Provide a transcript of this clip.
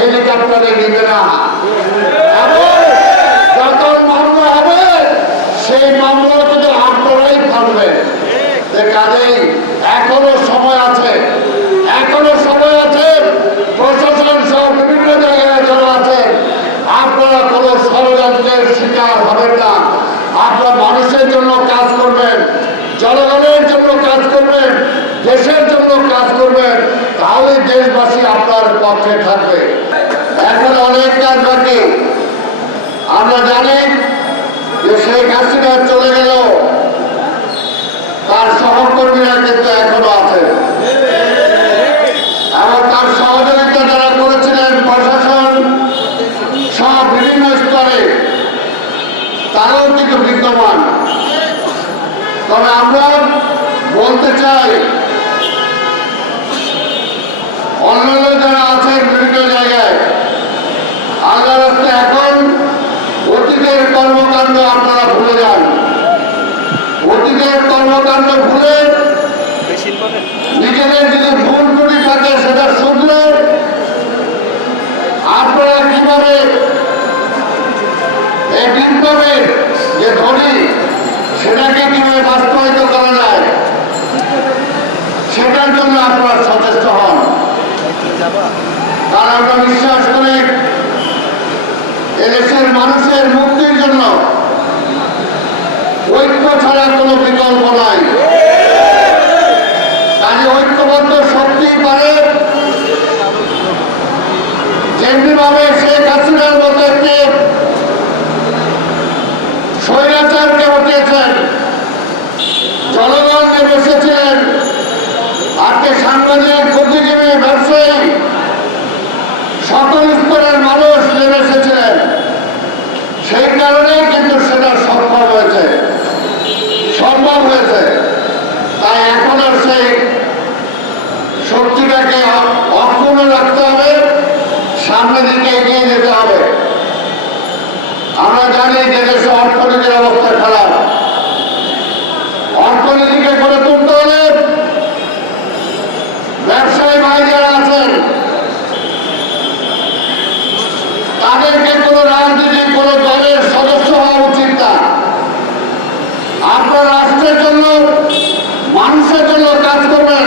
হেলিকপ্টারে নিবে না। যখন মামলা হবে সেই মামলা কিন্তু আপনারাই থাকবেন। কাজেই এখনো সময় আছে, এখনো সময় আছে। প্রশাসন সহ বিভিন্ন জায়গায় যারা আছেন, আপনারা কোনো ষড়যন্ত্রের শিকার হবেন না। আপনারা মানুষের জন্য কাজ করবেন, জনগণের জন্য কাজ করবেন, দেশের জন্য কাজ করবেন, তাহলে দেশবাসী আপনার পক্ষে থাকবে। এখন অনেক কাজ বাকি। আমরা জানি যে শেখ হাসিনা চলে গেল, তার সহকর্মীরা কিন্তু এখনো আছে এবং তার সহযোগিতা যারা করেছিলেন প্রশাসন সব বিভিন্ন স্তরে, তারাও কিন্তু বিদ্যমান। তবে আমরা বলতে চাই, অন্যান্য যারা আছেন বিভিন্ন জায়গায়, আল্লাহ রাস্তায় এখন অতীতের কর্মকাণ্ড আপনারা ভুলে যান। অতীতের কর্মকাণ্ড ভুলে নিজেদের যদি ভুল ত্রুটি থাকে সেটা শুধরে আপনারা কিভাবে এই বিপ্লবের যে ধ্বনি সেটাকে কিভাবে বাস্তবায়িত করা যায় সেটার জন্য আপনারা সচেষ্ট হন। কারণ আমরা বিশ্বাস করি এদেশের মানুষের মুক্তির জন্য ঐক্য ছাড়া কোনো বিকল্প নাই। কাজে ঐক্যবদ্ধ শক্তি পারে যেমনিভাবে শেখ হাসিনার মতো একটি স্বৈরাচারকে হটিয়েছেন, জনগণ নেমে এসেছিলেন, আজকে সাংবাদিক, বুদ্ধিজীবী, ব্যবসায়ী সকল স্তরের মানুষ নেমে এসেছিলেন। সেই কারণেই কিন্তু সেটা সম্ভব হয়েছে। তাই এখন আর সেই শক্তিটাকে অক্ষুণ্ণ রাখতে হবে, সামনের দিকে এগিয়ে যেতে হবে। আমরা জানি যে দেশে অর্থনীতির অবস্থা খারাপ। অর্থনীতিকে গড়ে তুলতে হলে ব্যবসায়ী ভাই যারা আছেন তাদেরকে কোনো রাজনীতি কোনো দলের সদস্য হওয়া উচিত না। আপনার রাষ্ট্রের জন্য, মানুষের জন্য কাজ করবেন,